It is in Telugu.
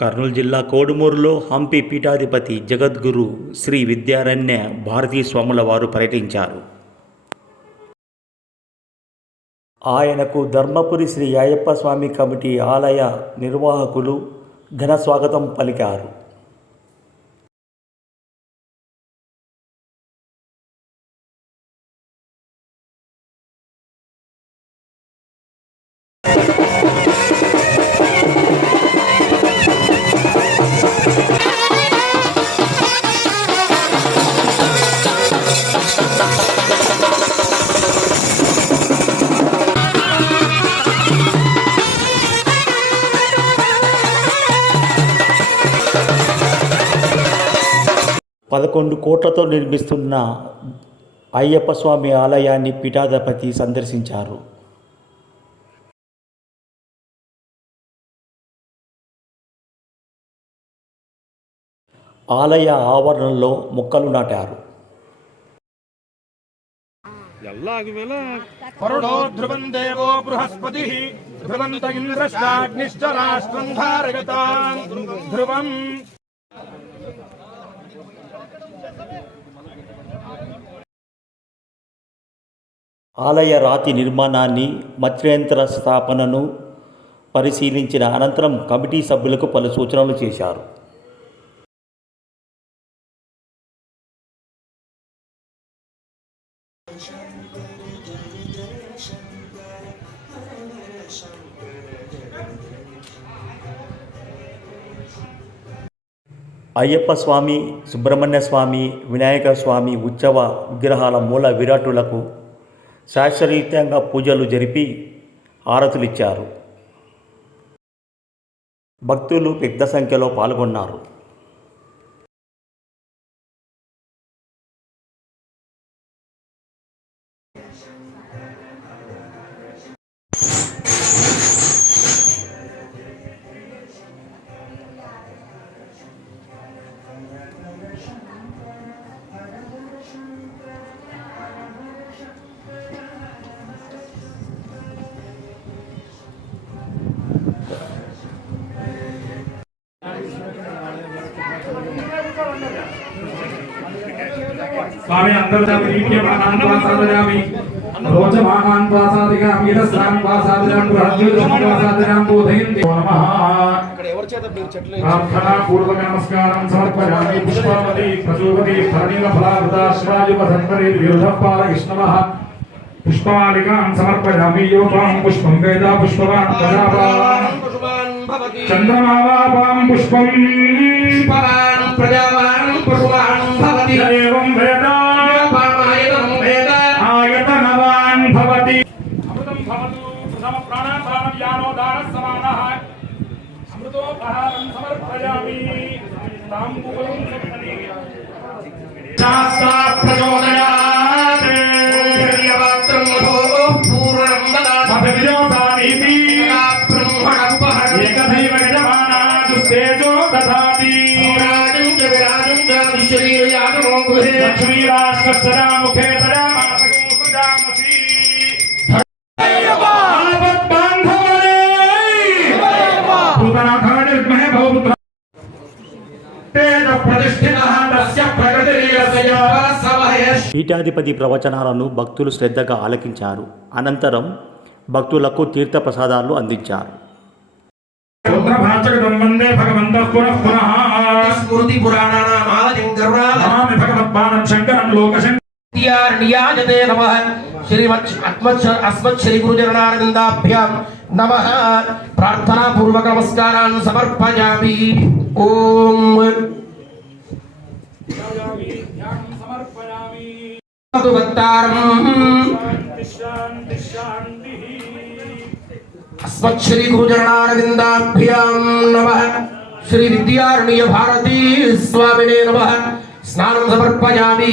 కర్నూలు జిల్లా కోడుమూరులో హంపి పీఠాధిపతి జగద్గురు శ్రీ విద్యారణ్య భారతీ స్వాముల వారు పర్యటించారు. ఆయనకు ధర్మపురి శ్రీ అయ్యప్ప స్వామి కమిటీ ఆలయ నిర్వాహకులు ఘన స్వాగతం పలికారు. $11 కోట్లతో నిర్మిస్తున్న అయ్యప్ప స్వామి ఆలయాన్ని పీఠాధిపతి సందర్శించారు. ఆలయ ఆవరణలో మొక్కలు నాటారు. ఆలయ రాతి నిర్మాణాన్ని, మత్స్యంత్ర స్థాపనను పరిశీలించిన అనంతరం కమిటీ సభ్యులకు పలు సూచనలు చేశారు. అయ్యప్ప స్వామి, సుబ్రహ్మణ్య స్వామి, వినాయక స్వామి ఉత్సవ విగ్రహాల మూల విరాట్టులకు శాస్త్రరీత్యంగా పూజలు జరిపి హారతులిచ్చారు. భక్తులు పెద్ద సంఖ్యలో పాల్గొన్నారు. स्वामी अंतर्जामी रीत्यमानान् वासादयामि रोचमानान् वासादिगामि यदस्रान् वासादयान् प्रहद्युतं वासादयान् बोधयन्ति नमः प्रार्थना पूर्वक नमस्कारं समर्पयामि पुष्पावती प्रचोदती फलनील फलावृताश्वायुपधन्वरे विरुद्धपालकृष्णमः पुष्पमालिकां समर्पयामि योपां पुष्पं वेदा पुष्पवान् प्रजावान् चन्द्रमावापां पुष्पं पुष्पवान् प्रजावान् पुष्पवान् भवति एवं वेदा पामायतं वेदा आयतनवान् भवति अमृतं भवतु प्रथम प्राणापानं यानो दानः समानः अमृतोपहारं समर्पयामि ताम्बूलं सप्तनि शास्ता प्रचोदयात् हिरण्यपात्रं मधो पूर्णं ददाति अभिविजोसामीति ब्रह्मणः एकदैव यजमाना दुस्तेजो दधाति लक्ष्मीराष्ट्रसदा मुखे तदा मासको सदामसि పీఠాధిపతి ప్రవచనాలను భక్తులు శ్రద్ధగా ఆలకించారు. అనంతరం భక్తులకు తీర్థ ప్రసాదాలు అందించారు. వందే భగవంతః పునః పునః స్మృతి పురాణానామాలయం గర్వామి భగవత్పాదం శంకరం లోకశంకర్యాజతే నమః అస్మత్ శ్రీ గురుచరణారవిందాభ్యాం నమః ప్రార్థనా పూర్వక నమస్కారాన్ సమర్పయామి. ఓం अस्मच्छ्री गुरुचरणारविन्दाभ्यां नमः. श्री विद्यारण्य भारती स्वामिने नमः. स्नानं समर्पयामि.